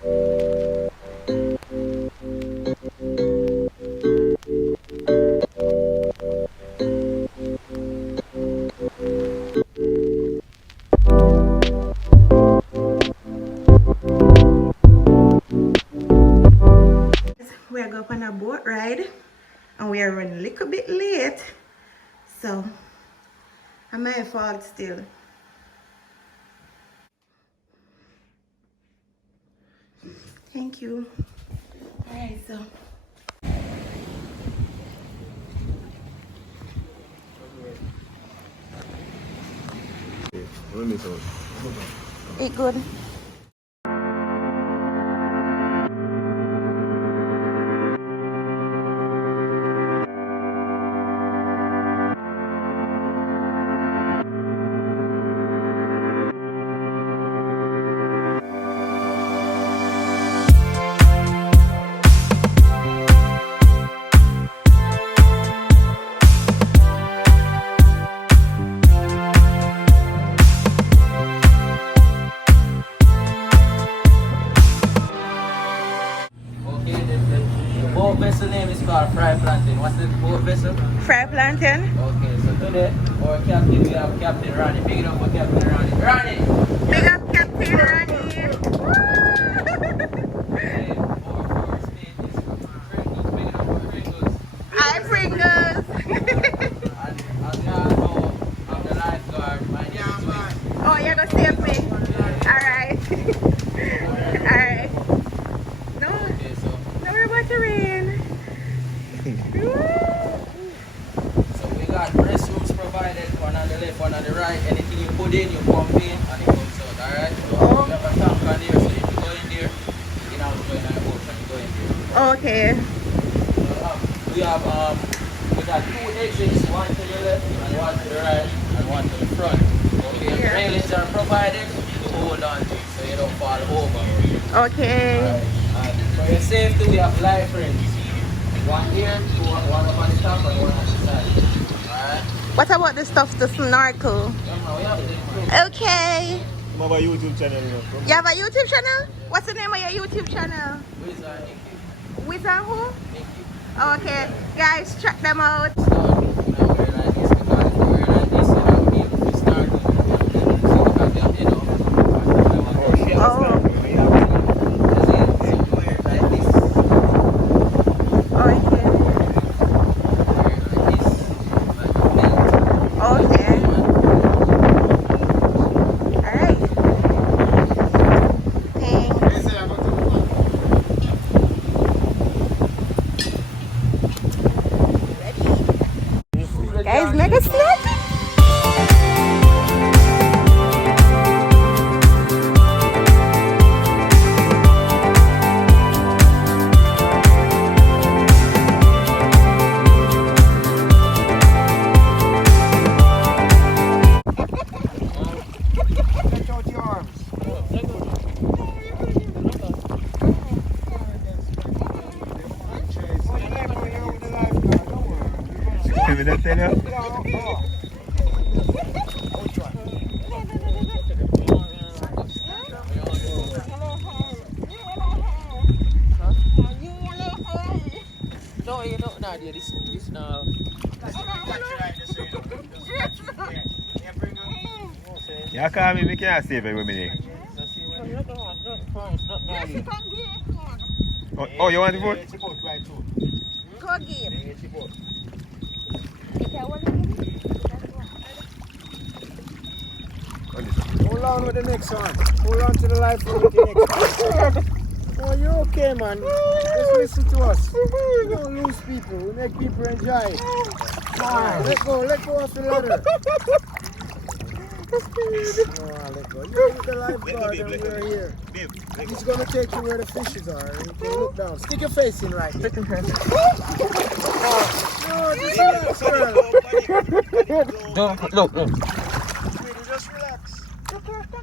We are going on a boat ride and we are running a little bit late, so I'm my fault still. Thank you. Alright, so eat good. Boat vessel name is called Fry Plantain. What's the boat vessel? Fry plantain. Okay, so today our captain, we have Captain Ronnie. Big it up for Captain Ronnie. Ronnie! Big up Captain Ronnie. Okay, our first mate is Pringles. Big it up for Pringles. Hi Pringles. And as you all know, I'm the lifeguard. My name is Will. Oh, you're gonna save me. Alright. Alright. No, Okay, so no, we're about to rain. so we got restrooms provided, one on the left, one on the right. Anything you put in, you pump in and it comes out, alright? So we have a tank on there, so if you go in there, you know, go in the ocean, you go in there. Okay. We got two exits, one to the left and one to the right and one to the front. Okay, Yeah. railings are provided to hold on to so you don't fall over. Okay. Alright, for your safety, we have life rings. One here, one up on the top and one on the side. Alright? What about the stuff to snorkel? We have it. Okay. I have a YouTube channel. You have a YouTube channel? What's the name of your YouTube channel? With Nikki. With who? Nikki. Okay. Guys, check them out. We're like this because if we're like this, you know, people will start to see the content, you know. Oh. Guys, mega snack. Stretch out your arms. Can we tell you? No, you know, Nadia, this now. You call me, we can't save it with me. Oh, you want the food? Go game. Hold on with the next one. Hold on to the life with the next one. Oh, you're okay, man. Just listen to us. We don't lose people. We make people enjoy. Let go of the ladder. Oh, let go. You're with the lifeguard and we're here. He's going to take you where the fishes are. You can look down. Stick your face in right. No, just relax, girl. Don't look. Just relax.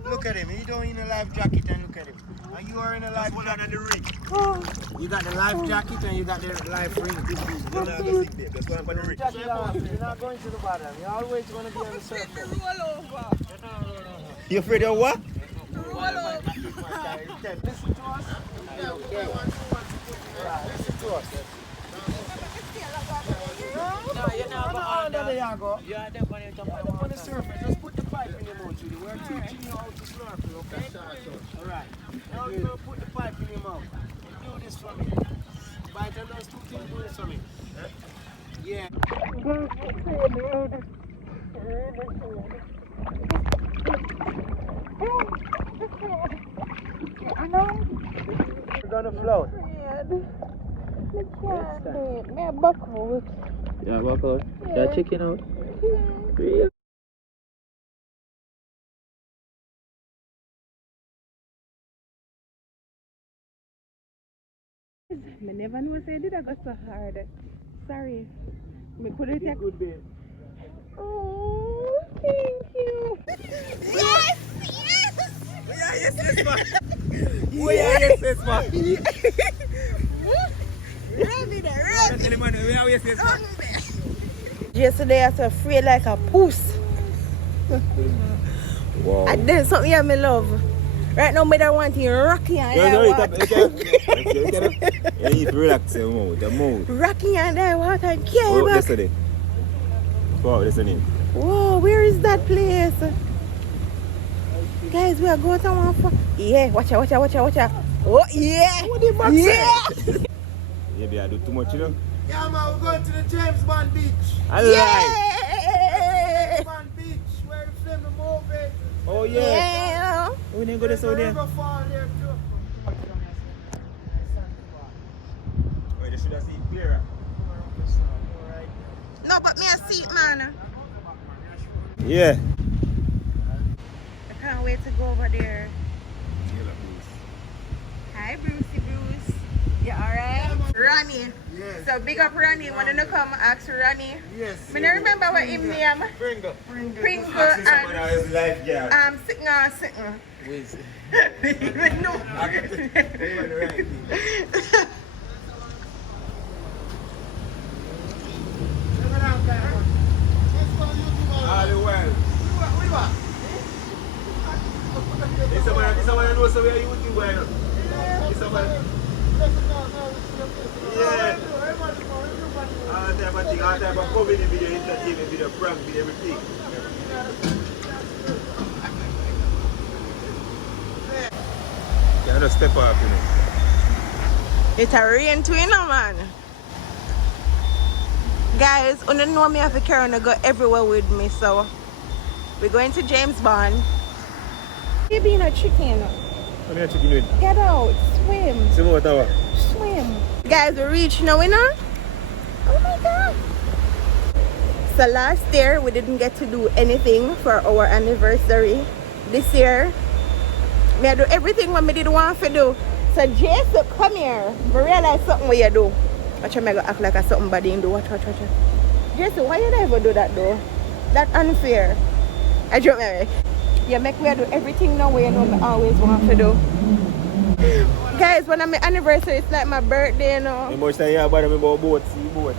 Look at him. He don't in a life jacket and look at him. And you are in a life jacket and the ring. You got the life jacket and you got the life ring. You're not going to the bottom. You're always going to be on the surface. You afraid of what? Roll over. Listen to us. okay? Alright, listen to us. No, you're not No, under. there you go. You're there when you jump You're up on the surface. Just put the pipe in your mouth, Judy. We're teaching you how to snorkel, okay? Alright. Now you're going to put the pipe in your mouth. Do this for me. By the time those two things, do this for me. Yeah. We're gonna float. Yeah, walk out. Yeah, chicken out. Real. I never know say did I go so hard. Sorry. Me could have taken. Good bit. Oh, thank you. Yes, yes. Yeah, yes, man. Oh, yeah, yes, man. Ready there, ready. Yes, man. Yesterday I was afraid like a puss. Wow. And then something here me love. Right now me don't want you rocking and You need to relax the mood. rocking and I want to care Oh, back. yesterday. Wow, listening. Whoa, where is that place? Guys, we are going to one for. Yeah, watch out, watch out, watch out, watch out. Oh, yeah. What the fuck Yeah. Maybe I do too much, you know? Yeah, man, we're going to the James Bond Beach. Yeah. James Bond Beach, where we film the movie. Oh, yeah. Yeah. We didn't go there, so there. River fall there, too. Wait, they should have seen clearer. No, but me a seat, man. Yeah. I can't wait to go over there. Hi, Brucey Bruce. You alright? Ronnie. Yes. So big up Ronnie. When you come ask Ronnie. Yes. I don't remember what him name. Pringle. Pringle Someone and else life, yeah. sitting. Wiz. Even know. All the world. Someone knows so we are YouTube why not? Yeah. All type of thing, all type of comedy video, entertainment video, prank video, everything. Yeah, just step up, you know. It's a rain too, you know, man. Guys, you don't know me have to carry on go everywhere with me, so we're going to James Bond. You being a chicken. What are you chicken doing? Get out, swim, See what tower? swim. Guys, we reached now, you know? Oh my god. So last year we didn't get to do anything for our anniversary. This year, me I do everything what me did want to do. So Jason, come here. I realize something what you do. Watch me go act like a something body and do. Watch. Jason, why you never do that though? That unfair. I joke me. You make me do everything now way you know me always want to do. Guys, when I'm my anniversary, it's like my birthday, you know. How much time you have about me about boat, see boat?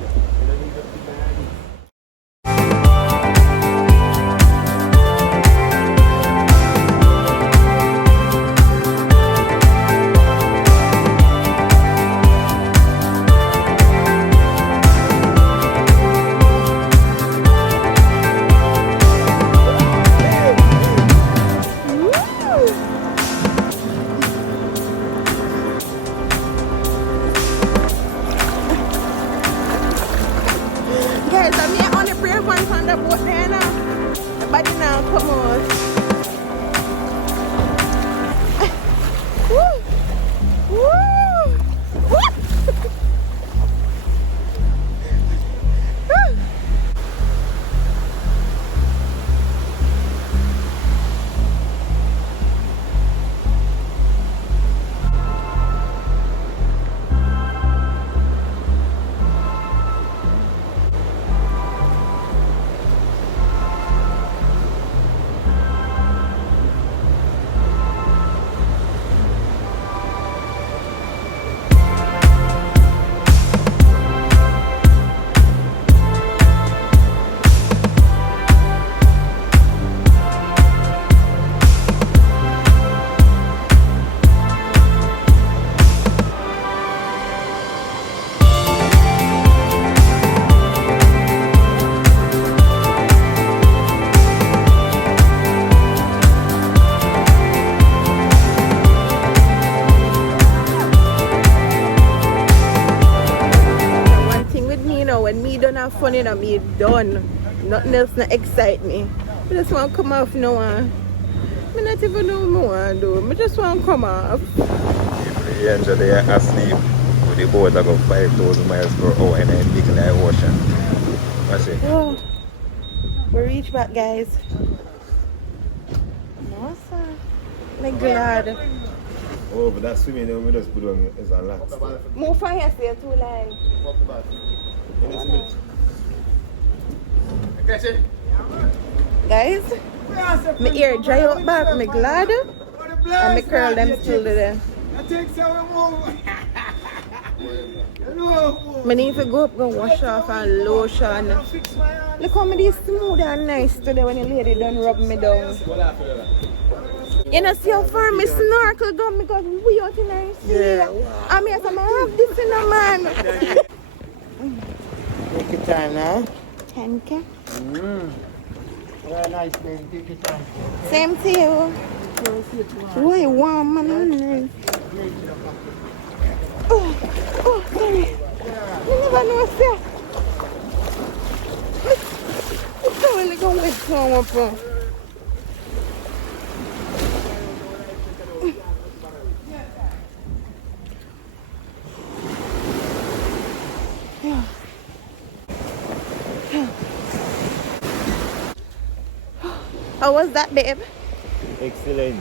funny that me done. Nothing else not excite me. I just want to come off now. I not even know what I do. I just want to come off. The angel they are asleep with the boat that go 5,000 miles per hour in a big like ocean. That's it. Oh, we reach back, guys. No, sir. I'm glad. Oh, but that swimming we just put on is a lot. Move from here, stay too long. Guys, my ear dry out back, I'm glad. And my curl them still there. I need to go up and wash off and lotion. Look how me smooth and nice today when the lady done rub me down. You know, see how far me snorkel down because we out in the sea. Yeah, wow. I mean, I have this in a man. Take your time now. Thank you. Very nice, baby. Take your time. Same to you. Why warm man? Oh, sorry. You never know, sir. It's only going to wait for one. How was that, babe? Excellent.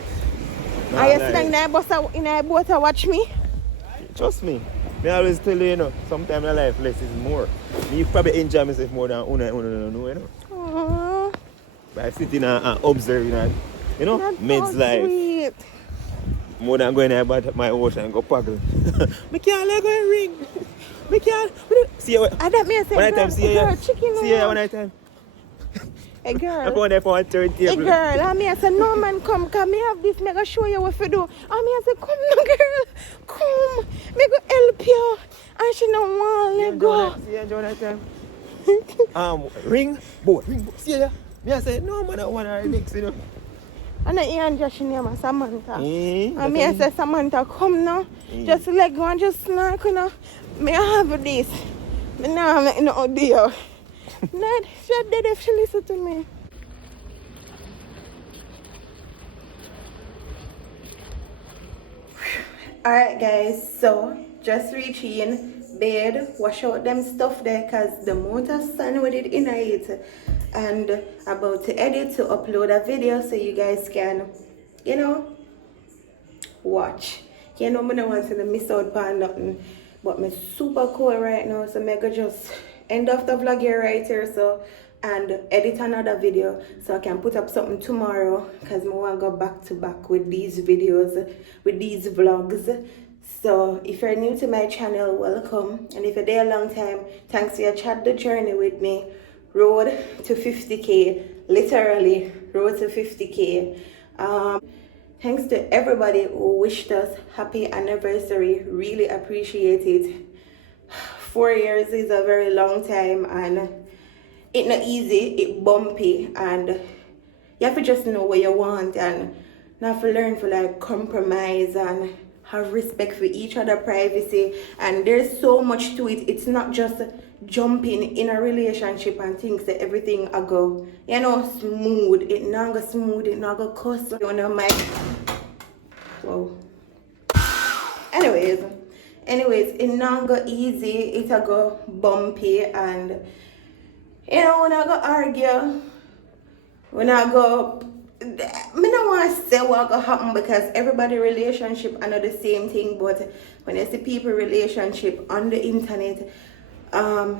Are you sitting in a boat to watch me? Trust me. I always tell you, you know, sometimes in life less is more. You probably enjoy myself more than you know. Aww, By sitting and observing, you know, that's men's so life. sweet. More than going about my ocean and go paddle. I can't let go and ring. I can't. See you. I don't mean to say, One girl, time, see you. girl, chicken See you now. one time. Hey, I'm girl. going there for a third Hey, table. girl, I mean, I said, no, man, come me have this, me go show you what to do. I mean, I said, come, no, girl, come, me go help you. And she don't want to let go. See you enjoy that time. Ring, boat. See you. Me I say, no, man, I want to mix, you know. And I hear Josh name is Samantha. And me, I Okay. said, Samantha, come now. Just let go and just snorkel now. Me I have this. Me now make no deal. Not she dead if she listen to me. Alright guys, so just reach in bed, wash out them stuff there cause the motor sun with it in it, and about to edit to upload a video so you guys can, you know, watch. You know, I don't want to miss out on nothing, but I'm super cool right now, so I go just end off the vlog here right here, so, and edit another video so I can put up something tomorrow because I want to go back to back with these videos, with these vlogs. So if you're new to my channel, welcome, and if you're there a long time, thanks for your chat the journey with me. Road to 50k, literally road to 50k. Thanks to everybody who wished us happy anniversary, really appreciate it. 4 years is a very long time and it's not easy, it's bumpy, and you have to just know what you want and you have to learn to like compromise and have respect for each other privacy. And there's so much to it. It's not just jumping in a relationship and think that everything I go, you know, smooth. It not go smooth, it not go cuss. You know, my whoa. Anyways, it not go easy, it a go bumpy, and you know, when I go argue, when I go, I don't want to say what go happen because everybody relationship are not the same thing, but when you see people relationship on the internet,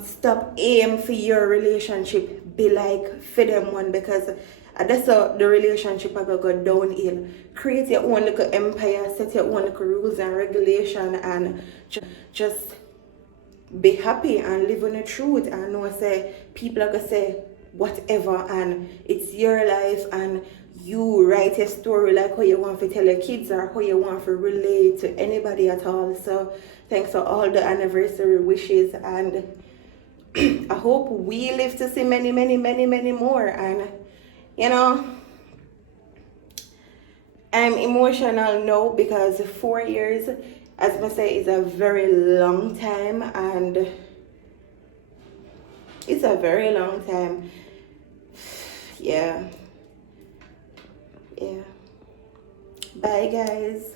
stop aim for your relationship, be like for them one, because that's how the relationship are going to go downhill. Create your own little empire, set your own little rules and regulation, and just be happy and live on the truth, and know say people are going to say whatever, and it's your life, and you write a story like how you want to tell your kids or how you want to relate to anybody at all. So thanks for all the anniversary wishes, and I hope we live to see many, many, many, many more. And you know, I'm emotional now because 4 years, as I say, is a very long time, and It's a very long time. Yeah. Bye, guys.